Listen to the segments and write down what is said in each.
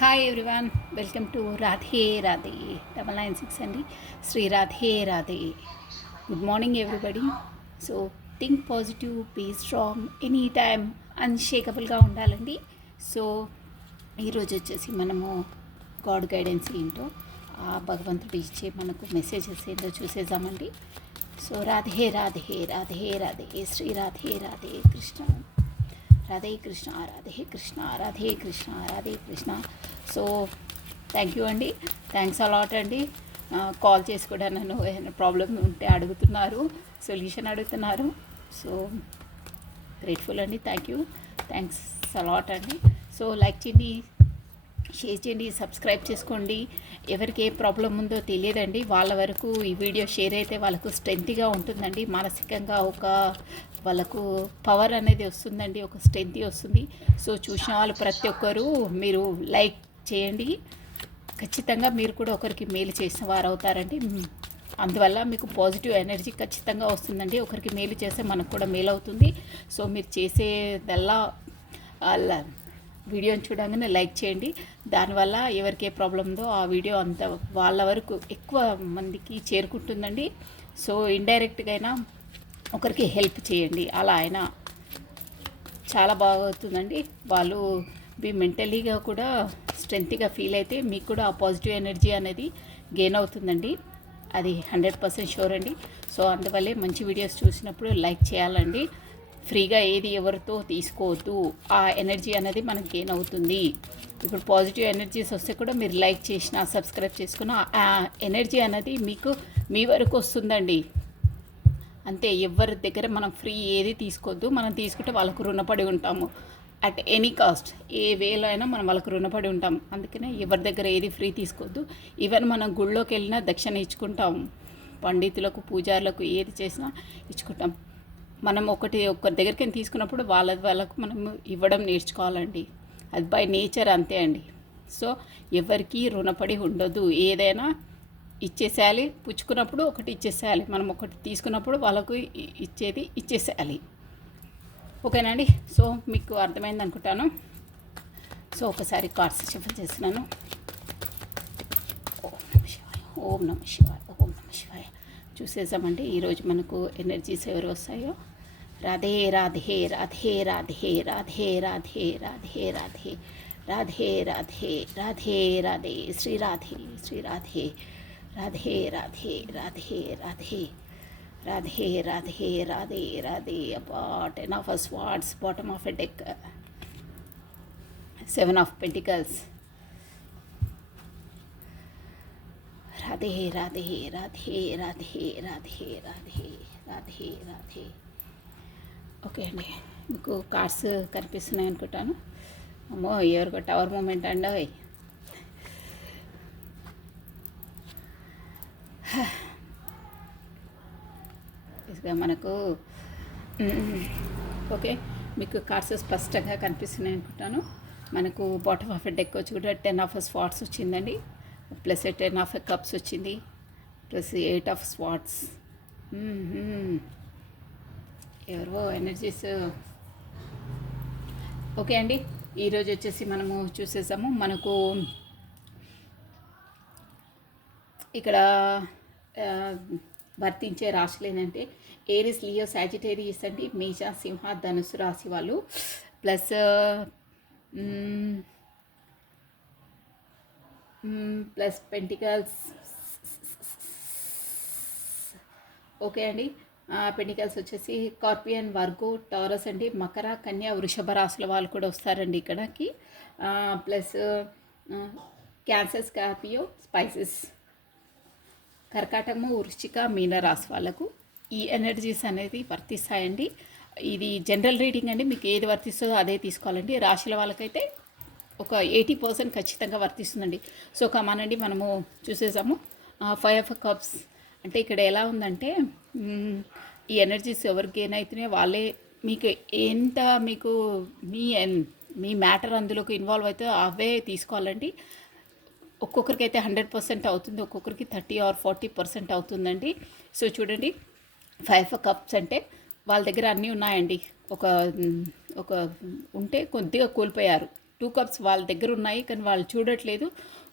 Hi everyone, welcome to Radhe Radhe 996 అండి. Shri Radhe Radhe. Good morning everybody. So think positive, be strong, any time అన్షేకబుల్గా ఉండాలండి. సో ఈరోజు వచ్చేసి మనము గాడ్ గైడెన్స్ ఏంటో, ఆ భగవంతుడు ఇచ్చే మనకు మెసేజెస్ ఏంటో చూసేద్దామండి. So Radhe Radhe Radhe Radhe Shri Radhe Radhe Krishna, Radhe Krishna, Radhe Krishna, Radhe Krishna, Radhe Krishna. So thank you అండి, థ్యాంక్స్ అలాట్ అండి. కాల్ చేసి కూడా నన్ను ఏమైనా ప్రాబ్లమ్ ఉంటే అడుగుతున్నారు, సొల్యూషన్ అడుగుతున్నారు. సో గ్రేట్ఫుల్ అండి, థ్యాంక్స్ అలాట్ అండి. సో లైక్ చేయండి, షేర్ చేయండి, సబ్స్క్రైబ్ చేసుకోండి. ఎవరికి ఏ ప్రాబ్లం ఉందో తెలియదండి, వాళ్ళ వరకు ఈ వీడియో షేర్ అయితే వాళ్ళకు స్ట్రెంత్గా ఉంటుందండి. మానసికంగా వాళ్ళకు పవర్ అనేది వస్తుందండి, ఒక స్ట్రెంత్ వస్తుంది. సో చూసిన వాళ్ళు ప్రతి ఒక్కరూ మీరు లైక్ చేయండి, ఖచ్చితంగా మీరు కూడా ఒకరికి మేలు చేసిన వారు అవుతారండి. అందువల్ల మీకు పాజిటివ్ ఎనర్జీ ఖచ్చితంగా వస్తుందండి. ఒకరికి మేలు చేస్తే మనకు కూడా మేలు అవుతుంది. సో మీరు చేసేదల్లా వీడియోని చూడగానే లైక్ చేయండి. దానివల్ల ఎవరికి ఏ ప్రాబ్లం ఉందో ఆ వీడియో అంత వాళ్ళ వరకు ఎక్కువ మందికి చేరుకుంటుందండి. సో ఇండైరెక్ట్గా అయినా ఒకరికి హెల్ప్ చేయండి, అలా అయినా చాలా బాగుతుందండి. వాళ్ళు మెంటలీగా కూడా స్ట్రెంత్గా ఫీల్ అయితే మీకు కూడా ఆ పాజిటివ్ ఎనర్జీ అనేది గెయిన్ అవుతుందండి. అది 100% షూర్ అండి. సో అందువల్లే మంచి వీడియోస్ చూసినప్పుడు లైక్ చేయాలండి. ఫ్రీగా ఏది ఎవరితో తీసుకోవద్దు, ఆ ఎనర్జీ అనేది మనకు గెయిన్ అవుతుంది. ఇప్పుడు పాజిటివ్ ఎనర్జీస్ వస్తే కూడా మీరు లైక్ చేసినా సబ్స్క్రైబ్ చేసుకున్న ఆ ఎనర్జీ అనేది మీకు మీ వరకు వస్తుందండి. అంతే, ఎవరి దగ్గర మనం ఫ్రీ ఏది తీసుకోవద్దు. మనం తీసుకుంటే వాళ్ళకు రుణపడి ఉంటాము. అట్ ఎనీ కాస్ట్, ఏ వేలో అయినా మనం వాళ్ళకు రుణపడి ఉంటాం. అందుకనే ఎవరి దగ్గర ఏది ఫ్రీ తీసుకోవద్దు. ఈవెన్ మనం గుళ్ళోకి వెళ్ళినా దక్షిణ ఇచ్చుకుంటాం, పండితులకు పూజారులకు ఏది చేసినా ఇచ్చుకుంటాం. మనం ఒకరి దగ్గరికి తీసుకున్నప్పుడు వాళ్ళకు మనం ఇవ్వడం నేర్చుకోవాలండి. అది బై నేచర్, అంతే అండి. సో ఎవరికి రుణపడి ఉండదు, ఏదైనా ఇచ్చేసేయాలి. పుచ్చుకున్నప్పుడు ఒకటి ఇచ్చేసేయాలి, మనం ఒకటి తీసుకున్నప్పుడు వాళ్ళకు ఇచ్చేసేయాలి. ఓకేనా అండి? సో మీకు అర్థమైంది అనుకుంటాను. సో ఒకసారి కార్డ్స్ షఫల్ చేస్తున్నాను. ఓం నమ శివాయ, ఓం నమ శివాయ, ఓం నమ శివాయ. చూసేసామండి ఈరోజు మనకు ఎనర్జీస్ ఎవరు వస్తాయో. రాధే రాధే రాధే రాధే రాధే రాధే రాధే రాధే రాధే రాధే రాధే రాధే శ్రీ రాధే శ్రీ రాధే రాధే రాధే రాధే రాధే రాధే రాధే రాధే రాధే. అబ్బా, 10 of swords, bottom of a deck, 7 of pentacles. Radhe Radhe Radhe Radhe Radhe Radhe Radhe Radhe. Okay అండి, మీకు కార్డ్స్ కనిపిస్తున్నాయి అనుకుంటాను. అమ్మో, ఎవరికో టవర్ మూమెంట్ అండి. ఇక మనకు ఓకే, మీకు కార్డ్స్ స్పష్టంగా కనిపిస్తున్నాయి అనుకుంటాను. మనకు బాటమ్ ఆఫ్ ఎ డెక్ వచ్చి కూడా 10 of swords వచ్చిందండి, ప్లస్ 10 of cups వచ్చింది, ప్లస్ 8 of swords. ఎవరో ఎనర్జీస్. ఓకే అండి, ఈరోజు వచ్చేసి మనము చూసేసాము. మనకు ఇక్కడ వర్తించే రాశులు ఏంటంటే ఏరిస్, లియో, సాజిటేరియస్ అండి, మేష, సింహ, ధనుసు రాశి వాళ్ళు. Plus pentacles. ఓకే అండి, పెంటికల్స్ వచ్చేసి స్కార్పియన్, వర్గో, టారస్ అండి, మకర, కన్య, వృషభ రాశుల వాళ్ళు కూడా వస్తారండి ఇక్కడికి. ప్లస్ క్యాన్సర్, స్కార్పియో, స్పైసెస్, కర్కాటకము, వృశ్చిక, మీన రాశి వాళ్ళకు ఈ ఎనర్జీస్ అనేది వర్తిస్తాయండి. ఇది జనరల్ రీడింగ్ అండి, మీకు ఏది వర్తిస్తుందో అదే తీసుకోవాలండి. రాశుల వాళ్ళకైతే ఒక 80% ఖచ్చితంగా వర్తిస్తుందండి. సో కమానండి, మనము చూసేసాము. 5 of cups అంటే ఇక్కడ ఎలా ఉందంటే, ఈ ఎనర్జీస్ ఎవరికి గెయిన్ అవుతున్నాయో వాళ్ళే మీకు ఎంత మీకు మీ మ్యాటర్ అందులోకి ఇన్వాల్వ్ అయితే అవే తీసుకోవాలండి. ఒక్కొక్కరికి అయితే 100% అవుతుంది, ఒక్కొక్కరికి 30 or 40% అవుతుందండి. సో చూడండి, 5 of cups అంటే వాళ్ళ దగ్గర అన్నీ ఉన్నాయండి. ఒక ఉంటే కొద్దిగా కోల్పోయారు, 2 కప్స్ వాళ్ళ దగ్గర ఉన్నాయి, కానీ వాళ్ళు చూడట్లేదు.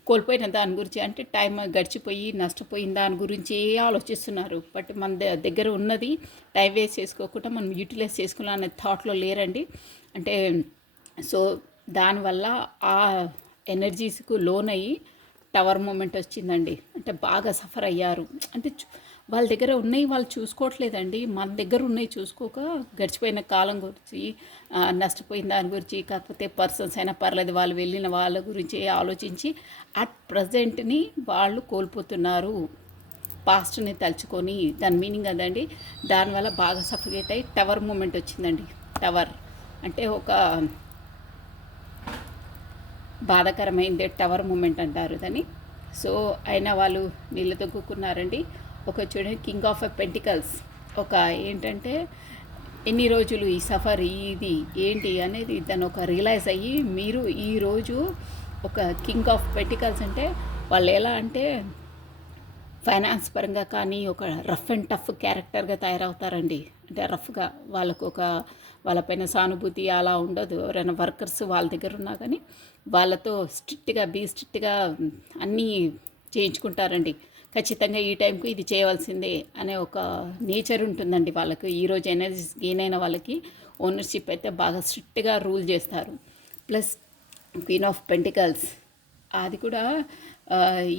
కోల్పోయిన దాని గురించి, అంటే టైం గడిచిపోయి నష్టపోయిన దాని గురించి ఆలోచిస్తున్నారు. బట్ మన దగ్గర ఉన్నది టైం వేస్ట్ చేసుకోకుండా మనం యూటిలైజ్ చేసుకోవాలనే అనే థాట్లో లేరండి. అంటే సో దానివల్ల ఆ ఎనర్జీస్కు లోనయ్యి టవర్ మూమెంట్ వచ్చిందండి. అంటే బాగా సఫర్ అయ్యారు. అంటే వాళ్ళ దగ్గర ఉన్నాయి వాళ్ళు చూసుకోవట్లేదండి, మన దగ్గర ఉన్నాయి చూసుకోక గడిచిపోయిన కాలం గురించి, నష్టపోయిన దాని గురించి, కాకపోతే పర్సన్స్ అయినా పర్లేదు వాళ్ళు వెళ్ళిన వాళ్ళ గురించి ఆలోచించి అట్ ప్రజెంట్ని వాళ్ళు కోల్పోతున్నారు. పాస్ట్ని తలుచుకొని, దాని మీనింగ్ అదండి. దానివల్ల బాగా సఫికేట్ అయ్యి టవర్ మూమెంట్ వచ్చిందండి. టవర్ అంటే ఒక బాధాకరమైందే టవర్ మూమెంట్ అంటారు దాన్ని. సో అయినా వాళ్ళు నీళ్ళు తొక్కున్నారండి. ఒక చూడండి, కింగ్ ఆఫ్ పెంటికల్స్, ఒక ఏంటంటే ఎన్ని రోజులు ఈ సఫర్ ఇది ఏంటి అనేది దాన్ని ఒక రియలైజ్ అయ్యి మీరు ఈరోజు ఒక కింగ్ ఆఫ్ పెంటికల్స్ అంటే వాళ్ళు ఎలా అంటే ఫైనాన్స్ పరంగా కానీ ఒక రఫ్ అండ్ టఫ్ క్యారెక్టర్గా తయారవుతారండి. అంటే రఫ్గా వాళ్ళపైన సానుభూతి అలా ఉండదు. ఎవరైనా వర్కర్స్ వాళ్ళ దగ్గర ఉన్నా కానీ వాళ్ళతో స్ట్రిక్ట్గా అన్నీ చేయించుకుంటారండి. ఖచ్చితంగా ఈ టైంకు ఇది చేయవలసిందే అనే ఒక నేచర్ ఉంటుందండి వాళ్ళకు. ఈరోజు ఎనర్జీస్ గెయిన్ అయిన వాళ్ళకి ఓనర్షిప్ అయితే బాగా స్ట్రిక్ట్గా రూల్ చేస్తారు. ప్లస్ క్వీన్ ఆఫ్ పెంటికల్స్, అది కూడా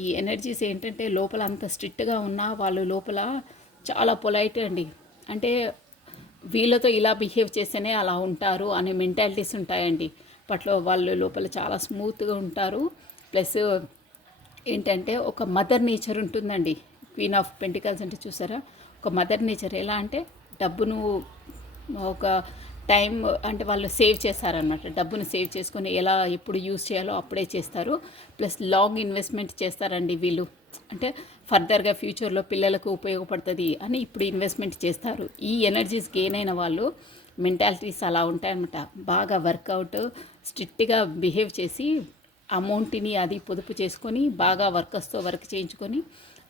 ఈ ఎనర్జీస్ ఏంటంటే లోపల అంత స్ట్రిక్ట్గా ఉన్నా వాళ్ళు లోపల చాలా పొలైట్ అండి. అంటే వీళ్ళతో ఇలా బిహేవ్ చేస్తేనే అలా ఉంటారు అనే మెంటాలిటీస్ ఉంటాయండి. అప్పట్లో వాళ్ళు లోపల చాలా స్మూత్గా ఉంటారు. ప్లస్ ఏంటంటే ఒక మదర్ నేచర్ ఉంటుందండి. క్వీన్ ఆఫ్ పెంటికల్స్ అంటే చూసారా, ఒక మదర్ నేచర్. ఎలా అంటే డబ్బును ఒక టైం అంటే వాళ్ళు సేవ్ చేస్తారనమాట. డబ్బును సేవ్ చేసుకొని ఎలా ఎప్పుడు యూజ్ చేయాలో అప్పుడే చేస్తారు. ప్లస్ లాంగ్ ఇన్వెస్ట్మెంట్ చేస్తారండి వీళ్ళు. అంటే ఫర్దర్గా ఫ్యూచర్లో పిల్లలకు ఉపయోగపడుతుంది అని ఇప్పుడు ఇన్వెస్ట్మెంట్ చేస్తారు. ఈ ఎనర్జీస్ గెయిన్ అయిన వాళ్ళు మెంటాలిటీస్ అలా ఉంటాయన్నమాట. బాగా వర్కౌట్ స్ట్రిక్ట్గా బిహేవ్ చేసి అమౌంట్ని అది పొదుపు చేసుకొని బాగా వర్కర్స్తో వర్క్ చేయించుకొని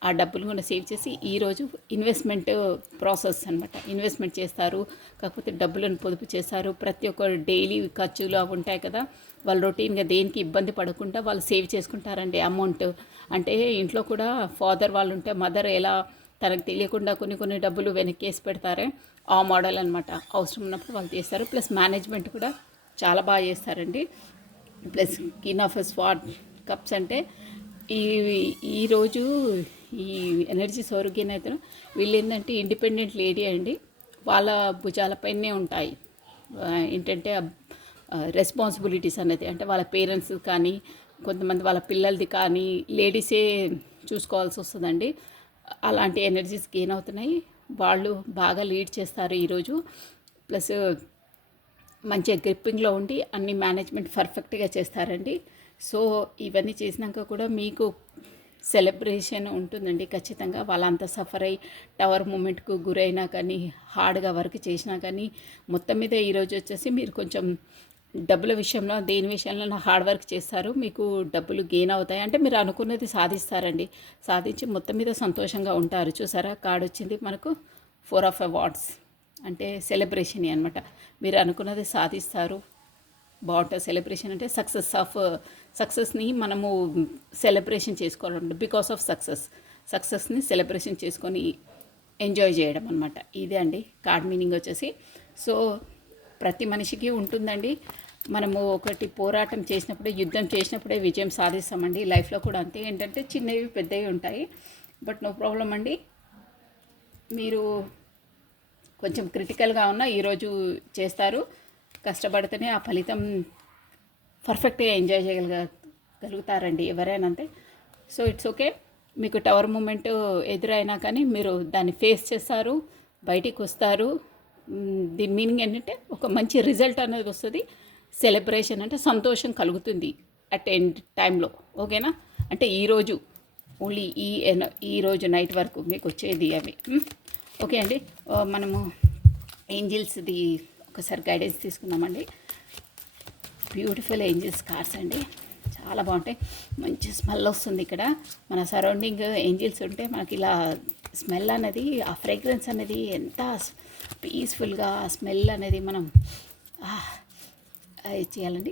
ఆ డబ్బులు కూడా సేవ్ చేసి ఈరోజు ఇన్వెస్ట్మెంట్ ప్రాసెస్ అనమాట. ఇన్వెస్ట్మెంట్ చేస్తారు, కాకపోతే డబ్బులను పొదుపు చేస్తారు. ప్రతి ఒక్క డైలీ ఖర్చులు అవి ఉంటాయి కదా, వాళ్ళు రొటీన్గా దేనికి ఇబ్బంది పడకుండా వాళ్ళు సేవ్ చేసుకుంటారండి అమౌంట్. అంటే ఇంట్లో కూడా ఫాదర్ వాళ్ళు ఉంటే మదర్ ఎలా తనకు తెలియకుండా కొన్ని డబ్బులు వెనక్కేసి పెడతారే, ఆ మోడల్ అనమాట. అవసరం ఉన్నప్పుడు వాళ్ళు చేస్తారు. ప్లస్ మేనేజ్మెంట్ కూడా చాలా బాగా చేస్తారండి. Plus king of sword cups అంటే ఈరోజు ఈ ఎనర్జీ సౌరగ్యన అయితే వీళ్ళు ఏంటంటే ఇండిపెండెంట్ లేడీ అండి. వాళ్ళ భుజాలపైనే ఉంటాయి ఏంటంటే రెస్పాన్సిబిలిటీస్ అనేది. అంటే వాళ్ళ పేరెంట్స్ కానీ కొంతమంది వాళ్ళ పిల్లలది కానీ లేడీసే చూసుకోవాల్సి వస్తుందండి. అలాంటి ఎనర్జీస్ గెయిన్ అవుతున్నాయి. వాళ్ళు బాగా లీడ్ చేస్తారు ఈరోజు. ప్లస్ మంచిగా గ్రిప్పింగ్లో ఉండి అన్ని మేనేజ్మెంట్ పర్ఫెక్ట్గా చేస్తారండి. సో ఇవన్నీ చేసినాక కూడా మీకు సెలబ్రేషన్ ఉంటుందండి ఖచ్చితంగా. వాళ్ళంతా సఫర్ అయ్యి టవర్ మూమెంట్కు గురైనా కానీ హార్డ్గా వర్క్ చేసినా కానీ మొత్తం మీద ఈరోజు వచ్చేసి మీరు కొంచెం డబ్బుల విషయంలో దేని విషయంలో హార్డ్ వర్క్ చేస్తారు, మీకు డబ్బులు గెయిన్ అవుతాయి. అంటే మీరు అనుకున్నది సాధిస్తారండి. సాధించి మొత్తం మీద సంతోషంగా ఉంటారు. చూసారా కార్డ్ వచ్చింది మనకు 4 ఆఫ్ అవార్డ్స్, అంటే సెలబ్రేషన్ అనమాట. మీరు అనుకున్నది సాధిస్తారు, బాగుంటుంది. సెలబ్రేషన్ అంటే సక్సెస్ని మనము సెలబ్రేషన్ చేసుకోవాలంటే బికాస్ ఆఫ్ సక్సెస్ని సెలబ్రేషన్ చేసుకొని ఎంజాయ్ చేయడం అనమాట. ఇదే అండి కార్డ్ మీనింగ్ వచ్చేసి. సో ప్రతి మనిషికి ఉంటుందండి. మనము ఒకటి పోరాటం చేసినప్పుడే, యుద్ధం చేసినప్పుడే విజయం సాధిస్తామండి. లైఫ్లో కూడా అంతే. ఏంటంటే చిన్నవి పెద్దవి ఉంటాయి, బట్ నో ప్రాబ్లం అండి. మీరు కొంచెం క్రిటికల్గా ఉన్నా ఈరోజు చేస్తారు. కష్టపడితేనే ఆ ఫలితం పర్ఫెక్ట్గా ఎంజాయ్ చేయగలుగుతారండి ఎవరైనా అంతే. So it's okay. మీకు టవర్ మూమెంట్ ఎదురైనా కానీ మీరు దాన్ని ఫేస్ చేస్తారు, బయటికి వస్తారు. దీని మీనింగ్ ఏంటంటే ఒక మంచి రిజల్ట్ అనేది వస్తుంది. సెలబ్రేషన్ అంటే సంతోషం కలుగుతుంది అట్ ఎండ్ టైంలో. ఓకేనా? అంటే ఈరోజు ఓన్లీ ఈరోజు నైట్ వరకు మీకు వచ్చేది అవి. ఓకే అండి. మనము ఏంజిల్స్ది ఒకసారి గైడెన్స్ తీసుకుందామండి. బ్యూటిఫుల్ ఏంజిల్స్ కార్డ్స్ అండి, చాలా బాగుంటాయి. మంచి స్మెల్ వస్తుంది ఇక్కడ. మన సరౌండింగ్ ఏంజిల్స్ ఉంటే మనకి ఇలా స్మెల్ అనేది, ఆ ఫ్రేగ్రెన్స్ అనేది ఎంత పీస్ఫుల్గా ఆ స్మెల్ అనేది మనం చేయాలండి.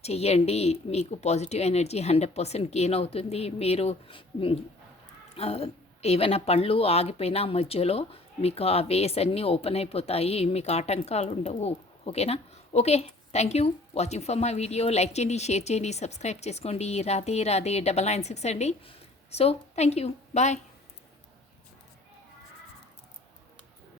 చెయ్యండి. మీకు పాజిటివ్ ఎనర్జీ 100% గెయిన్ అవుతుంది. మీరు ఆ, ఏవైనా పనులు ఆగిపోయినా మధ్యలో మీకు ఆ వేస్ అన్నీ ఓపెన్ అయిపోతాయి. మీకు ఆటంకాలు ఉండవు. ఓకేనా? Okay, thank you watching for my video. Like చేయండి, షేర్ చేయండి, సబ్స్క్రైబ్ చేసుకోండి. రాధే రాధే 996 అండి. So thank you, bye.